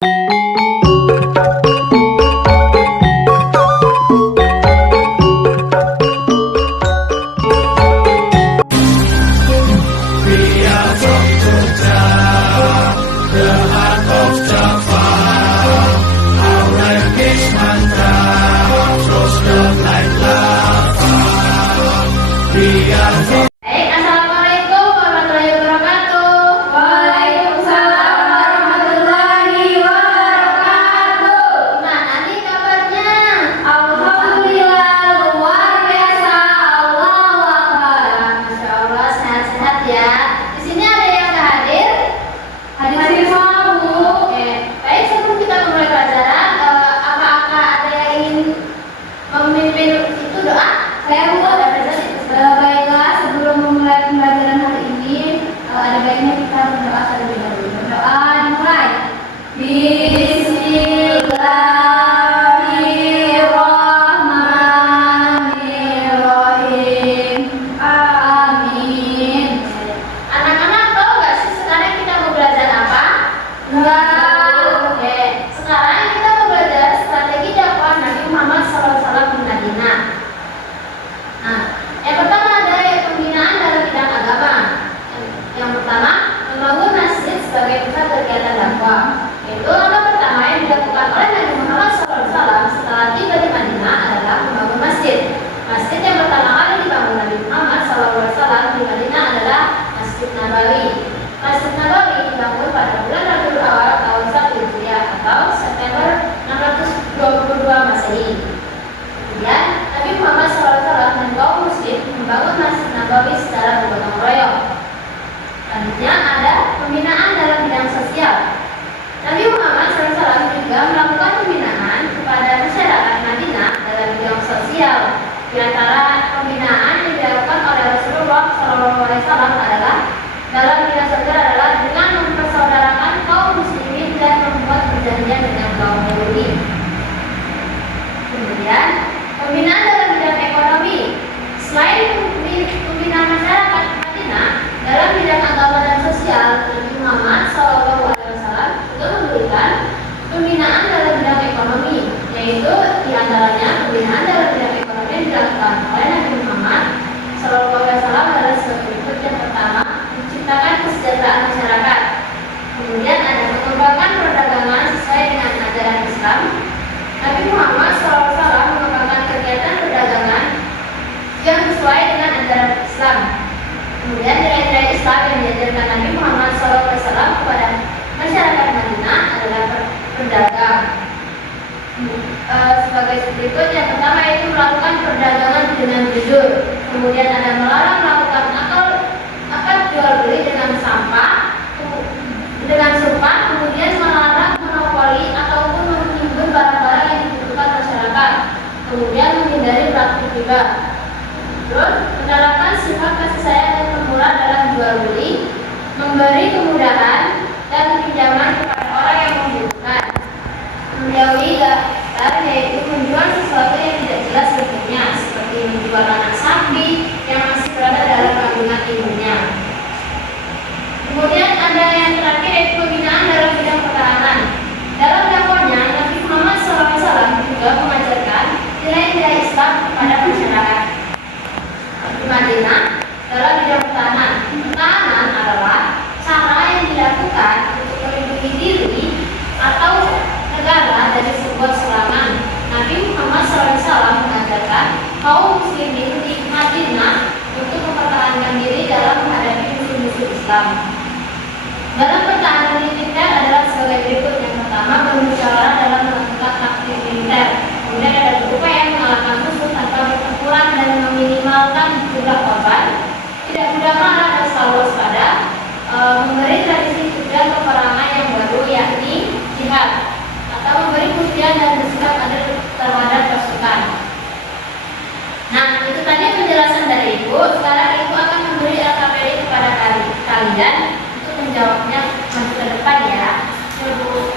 Assalamualaikum warahmatullahi wabarakatuh. Waalaikumsalam warahmatullahi wabarakatuh. Gimana nih kabarnya? Alhamdulillah luar biasa. Allahu Akbar. Masya Allah sehat-sehat ya. Di sini ada yang nggak hadir? Hadir semua, Bu. Oke. Baik, sebelum kita memulai pelajaran, apakah ada yang ingin memimpin itu doa? Saya Bu. Ada presentasi. Baiklah, sebelum memulai pembelajaran hari ini, ada baiknya kita berdoa terlebih dahulu. Berdoa dimulai. Bismillahirrahmanirrahim. Amin. Anak-anak tahu nggak sih sekarang kita mau belajar apa? Oke. Sekarang kita mau belajar strategi dakwah Nabi Muhammad SAW di Madinah. Nah, yang pertama ada pembinaan dalam bidang agama. Yang pertama, membangun masjid sebagai pusat kegiatan dakwah. Itu langkah pertama yang dilakukan oleh Nabi Muhammad SAW setelah tiba di Madinah adalah membangun masjid. Masjid yang pertama kali dibangun Nabi Muhammad SAW di Madinah adalah Masjid Nabawi. Masjid Nabawi dibangun pada bulan Rabiul Awal tahun 1 Hijriah atau September 622 Masehi. Kemudian Nabi Muhammad SAW dan kaum muslim membangun Masjid Nabawi secara bergotong royong. Selanjutnya ada pembinaan dalam bidang sosial. Nabi Muhammad SAW juga melakukan pembinaan kepada masyarakat Madinah dalam bidang sosial. Di antara pembinaan yang dilakukan oleh Rasulullah SAW adalah dalam bidang sosial adalah dengan mempersaudarakan kaum muslimin dan membuat perjanjian dengan kaum Yahudi. Kemudian pembinaan dalam bidang ekonomi. Selain pembinaan masyarakat Madinah dalam bidang agama dan sosial, Nabi Muhammad SAW juga memberikan pembinaan dalam bidang ekonomi, yaitu diantaranya pembinaan dalam bidang ekonomi yang dilakukan oleh Nabi Muhammad SAW adalah sebagai berikut. Yang pertama, menciptakan kesejahteraan masyarakat. Kemudian ada mengembangkan perdagangan sesuai dengan ajaran Islam. Nabi Muhammad SAW mengembangkan kegiatan perdagangan yang sesuai dengan ajaran Islam. Kemudian nilai-nilai Islam yang diajarkan Nabi Muhammad SAW kepada masyarakat Madinah adalah berdagang. Sebagai berikut, yang pertama itu melakukan perdagangan dengan jujur. Kemudian ada melarang melakukan akad jual beli dengan sumpah. Kemudian melarang monopoli ataupun menimbun barang-barang yang dibutuhkan masyarakat. Kemudian menghindari praktik riba. Terus menerapkan sifat kasih sayang dan pemurah dalam jual beli, memberi kemudahan dan pinjaman kepada orang yang membutuhkan. Menjauhi garar, yaitu menjual sesuatu yang tidak jelas bentuknya, seperti menjual anak sapi yang masih berada dalam kandungan ibunya. Kemudian ada yang terakhir yaitu pembinaan dalam bidang pertahanan. Dalam dakwahnya, Nabi Muhammad SAW juga mengajarkan nilai-nilai Islam kepada masyarakat di Madinah dalam bidang pertahanan. Pertahanan adalah cara yang dilakukan untuk melindungi diri atau negara dari sebuah serangan. Nabi Muhammad SAW mengajarkan kaum muslimin di Madinah untuk mempertahankan diri dalam menghadapi musuh-musuh Islam. Dalam pertahanan militer adalah sebagai berikut. Yang pertama, bermusyawarah dalam melakukan taktik militer. Kemudian ada berupaya mengalahkan musuh tanpa bertempuran dan meminimalkan jumlah korban. Tidak mudah marah dan selalu waspada. Memberi tradisi tujuan peperangan yang baru, yakni jihad, atau memberi pujian dan bersikap adil terhadap pasukan. Nah, itu tadi penjelasan dari Ibu. Sekarang Ibu akan memberi LKPD kepada kalian untuk menjawabnya maju ke depan ya. Ibu.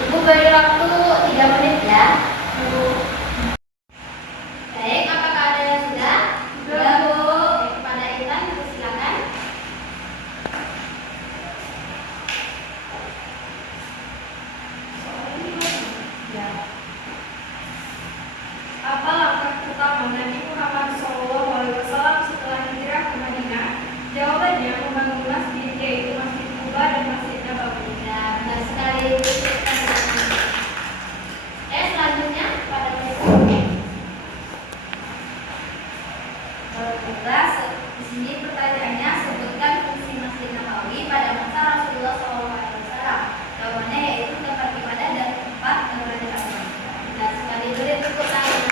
Ibu beri waktu 3 menit ya. Baik, apakah Di sini pertanyaannya, sebutkan fungsi Masjid Nabawi pada masa Rasulullah SAW. Jawabannya yaitu tempat ibadah dan tempat belajar agama. Benar sekali. Beri tepuk tangan.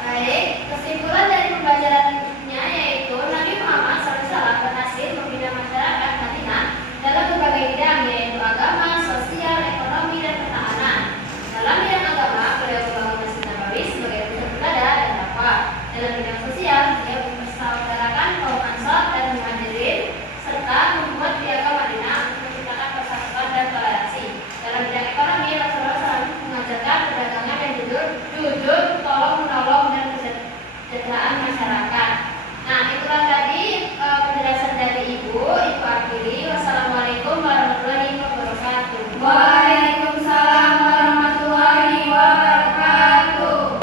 Baik, kesimpulan dari pembelajarannya yaitu Nabi Muhammad SAW berhasil membina masyarakat Madinah dalam berbagai bidang, yaitu agama, sosial, ekonomi, dan pertahanan. Dalam bidang agama, beliau membangun Masjid Nabawi sebagai pusat ibadah dan dakwah. Dalam bidang sosial, beliau mempersaudarakan kaum Ansar dan Muhajirin serta membuat piagam Madinah untuk menciptakan persatuan dan toleransi. Dalam bidang ekonomi, Rasulullah SAW mengajarkan perdagangan dan jujur, tolong menolong dan kesejahteraan masyarakat. Nah, itulah tadi penjelasan dari Ibu akhiri. Wassalamualaikum warahmatullahi wabarakatuh. Waalaikumsalam warahmatullahi wabarakatuh.